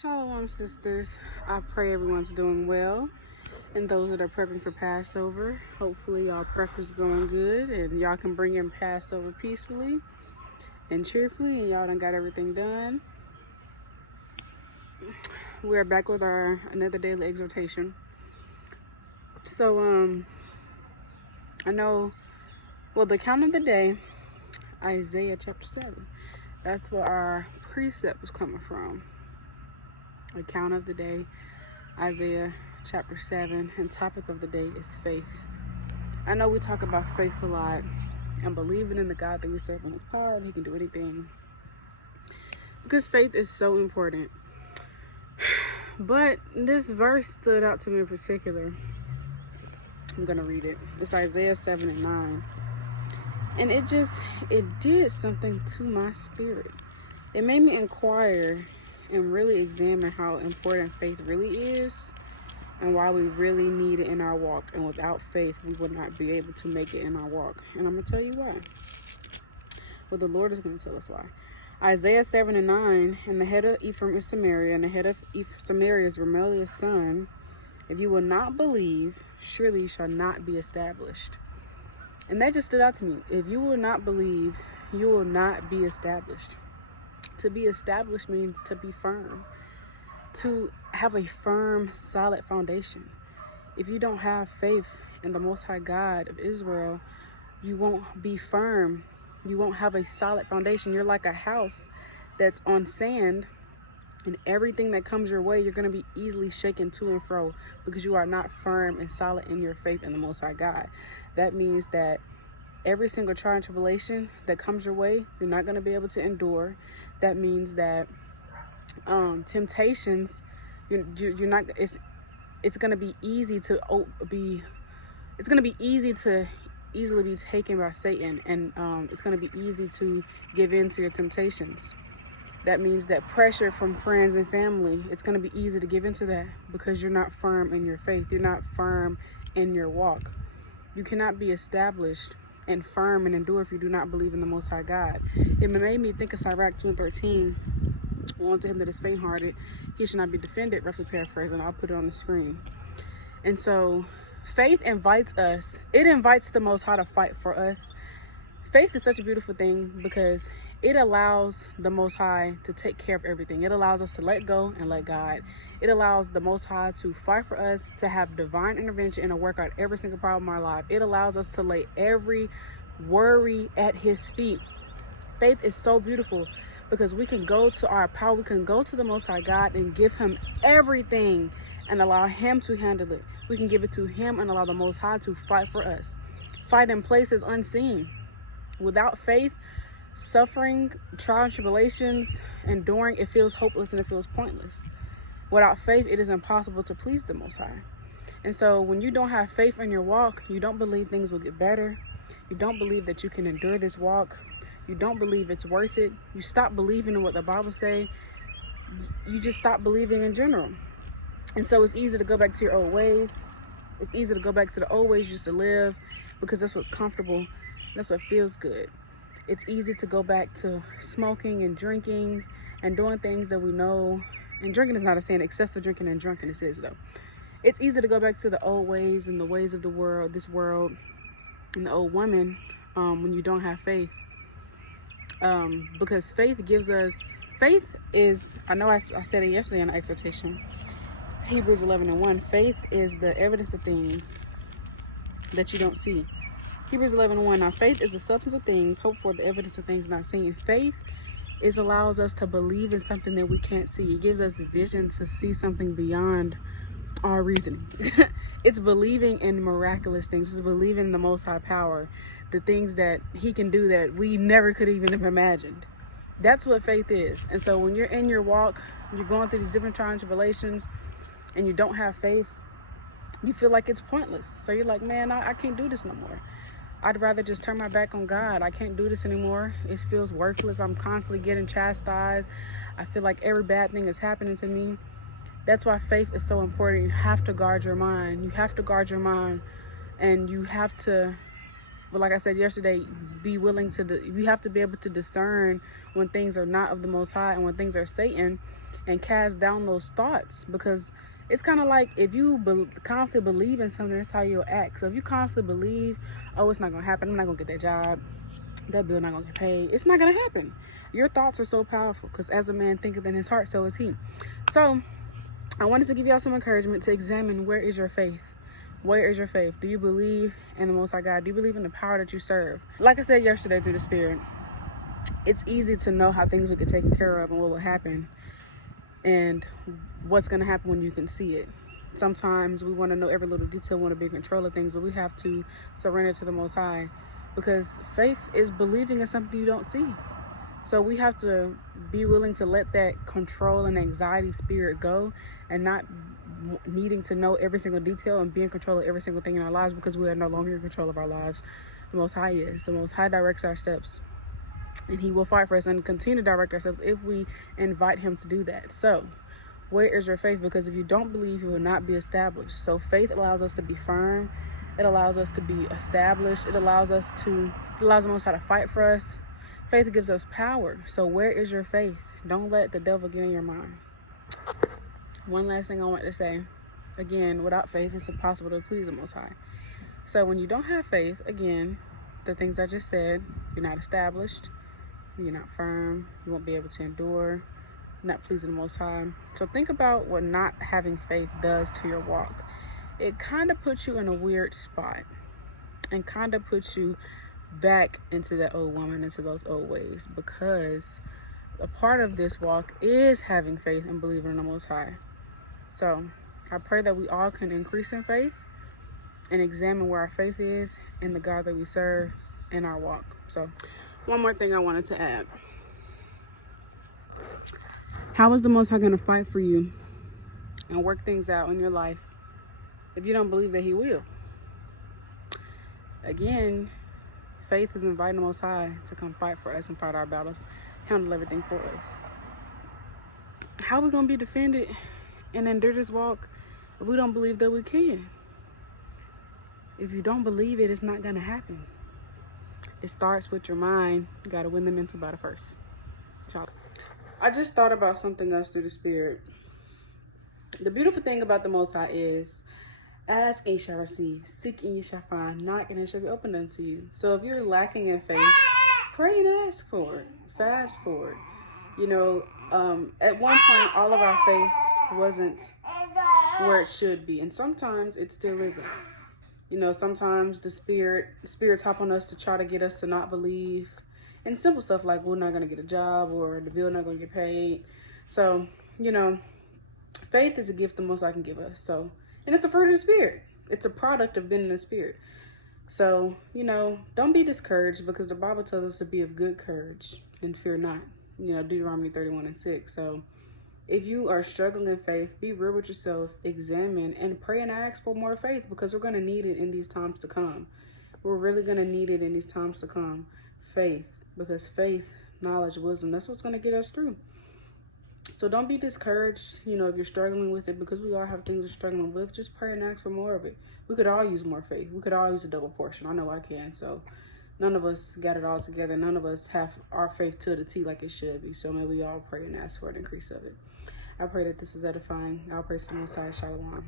Shalom, sisters. I pray everyone's doing well, and those that are prepping for Passover, hopefully y'all prep is going good and y'all can bring in Passover peacefully and cheerfully, and y'all done got everything done. We're back with our another daily exhortation. So I know, well, the count of the day, Isaiah chapter 7. That's where our precept was coming from. The count of the day, Isaiah chapter 7, and topic of the day is faith. I know we talk about faith a lot and believing in the God that we serve in His power and He can do anything, because faith is so important. But this verse stood out to me in particular. I'm gonna read it. It's Isaiah 7 and 9, and it did something to my spirit. It made me inquire and really examine how important faith really is and why we really need it in our walk. And without faith, we would not be able to make it in our walk. And I'm going to tell you why. Well, the Lord is going to tell us why. Isaiah 7 and 9, and the head of Ephraim is Samaria, and the head of Samaria is rebellious son. If you will not believe, surely you shall not be established. And that just stood out to me. If you will not believe, you will not be established. To be established means to be firm, to have a firm, solid foundation. If you don't have faith in the Most High God of Israel, you won't be firm. You won't have a solid foundation. You're like a house that's on sand, and everything that comes your way, you're going to be easily shaken to and fro because you are not firm and solid in your faith in the Most High God. That means that every single trial and tribulation that comes your way, you're not going to be able to endure. That means that temptations, you're not. It's going to be easy to easily be taken by Satan, and it's going to be easy to give in to your temptations. That means that pressure from friends and family, it's going to be easy to give into that because you're not firm in your faith. You're not firm in your walk. You cannot be established and firm and endure if you do not believe in the Most High God. It made me think of Sirach 2:13. Woe unto him that is faint-hearted, he shall not be defended, roughly paraphrasing. I'll put it on the screen. And so faith invites us. It invites the Most High to fight for us. Faith is such a beautiful thing because it allows the Most High to take care of everything. It allows us to let go and let God. It allows the Most High to fight for us, to have divine intervention and to work out every single problem in our life. It allows us to lay every worry at His feet. Faith is so beautiful because we can go to our power. We can go to the Most High God and give Him everything and allow Him to handle it. We can give it to Him and allow the Most High to fight for us. Fight in places unseen. Without faith, suffering, trial and tribulations, enduring, it feels hopeless and it feels pointless. Without faith, it is impossible to please the Most High. And so when you don't have faith in your walk, you don't believe things will get better. You don't believe that you can endure this walk. You don't believe it's worth it. You stop believing in what the Bible say. You just stop believing in general. And so it's easy to go back to your old ways. It's easy to go back to the old ways you used to live because that's what's comfortable. That's what feels good. It's easy to go back to smoking and drinking and doing things that we know. And drinking is not a sin. Excessive drinking and drunkenness is, though. It's easy to go back to the old ways and the ways of the world, this world, and the old woman when you don't have faith. Because faith gives us, faith is, I know I said it yesterday in the exhortation, Hebrews 11 and 1, faith is the evidence of things that you don't see. Hebrews 11 and 1, now faith is the substance of things, hope for the evidence of things not seen. Faith allows us to believe in something that we can't see. It gives us vision to see something beyond our reasoning. It's believing in miraculous things. It's believing in the Most High power, the things that He can do that we never could even have imagined. That's what faith is. And so when you're in your walk, you're going through these different trials and tribulations, and you don't have faith, you feel like it's pointless. So you're like, man, I can't do this no more. I'd rather just turn my back on God. I can't do this anymore. It feels worthless. I'm constantly getting chastised. I feel like every bad thing is happening to me. That's why faith is so important. You have to guard your mind. You have to guard your mind. And you have to, but like I said yesterday, be willing to, you have to be able to discern when things are not of the Most High and when things are Satan. and cast down those thoughts, because it's kind of like if you constantly believe in something, that's how you'll act. So if you constantly believe, oh, it's not gonna happen, I'm not gonna get that job, that bill not gonna get paid, it's not gonna happen. Your thoughts are so powerful, because as a man thinketh in his heart, so is he. So I wanted to give y'all some encouragement to examine, where is your faith? Where is your faith? Do you believe in the Most High God? Do you believe in the power that you serve? Like I said yesterday through the Spirit, it's easy to know how things will get taken care of and what will happen and what's going to happen when you can see it. Sometimes we want to know every little detail, want to be in control of things, but we have to surrender to the Most High, because faith is believing in something you don't see. So we have to be willing to let that control and anxiety spirit go, and not needing to know every single detail and be in control of every single thing in our lives, because we are no longer in control of our lives. The Most High is. The Most High directs our steps, and he will fight for us and continue to direct our steps if we invite him to do that. So where is your faith? Because if you don't believe, you will not be established. So faith allows us to be firm. It allows us to be established. It allows the Most High to fight for us. Faith gives us power. So where is your faith? Don't let the devil get in your mind. One last thing I want to say. Again, without faith, it's impossible to please the Most High. So when you don't have faith, again, the things I just said, you're not established, you're not firm, you won't be able to endure, you're not pleasing the Most High. So think about what not having faith does to your walk. It kind of puts you in a weird spot and kind of puts you back into that old woman, into those old ways, because a part of this walk is having faith and believing in the Most High. So I pray that we all can increase in faith and examine where our faith is in the God that we serve in our walk. So one more thing I wanted to add. How is the Most High going to fight for you and work things out in your life if you don't believe that he will? Again, faith is inviting the Most High to come fight for us and fight our battles, handle everything for us. How are we going to be defended and endure this walk if we don't believe that we can? If you don't believe it, it's not going to happen. It starts with your mind. You got to win the mental battle first. Child. I just thought about something else through the Spirit. The beautiful thing about the Most High is, ask and you shall receive, seek and you shall find, knock and it shall be opened unto you. So if you're lacking in faith, pray and ask for it. Fast for it. You know, at one point, all of our faith wasn't where it should be. And sometimes it still isn't. You know, sometimes the spirits hop on us to try to get us to not believe. And simple stuff like we're not going to get a job or the bill not going to get paid. So, you know, faith is a gift the Most High can give us. So, and it's a fruit of the Spirit. It's a product of being in the Spirit. So, you know, don't be discouraged, because the Bible tells us to be of good courage and fear not. You know, Deuteronomy 31:6. So if you are struggling in faith, be real with yourself, examine, and pray and ask for more faith, because we're going to need it in these times to come. We're really going to need it in these times to come. Faith. Because faith, knowledge, wisdom, that's what's going to get us through. So don't be discouraged, you know, if you're struggling with it, because we all have things we're struggling with. Just pray and ask for more of it. We could all use more faith. We could all use a double portion. I know I can. So none of us got it all together. None of us have our faith to the T like it should be. So may we all pray and ask for an increase of it. I pray that this is edifying. I'll praise the Most High. Shalom.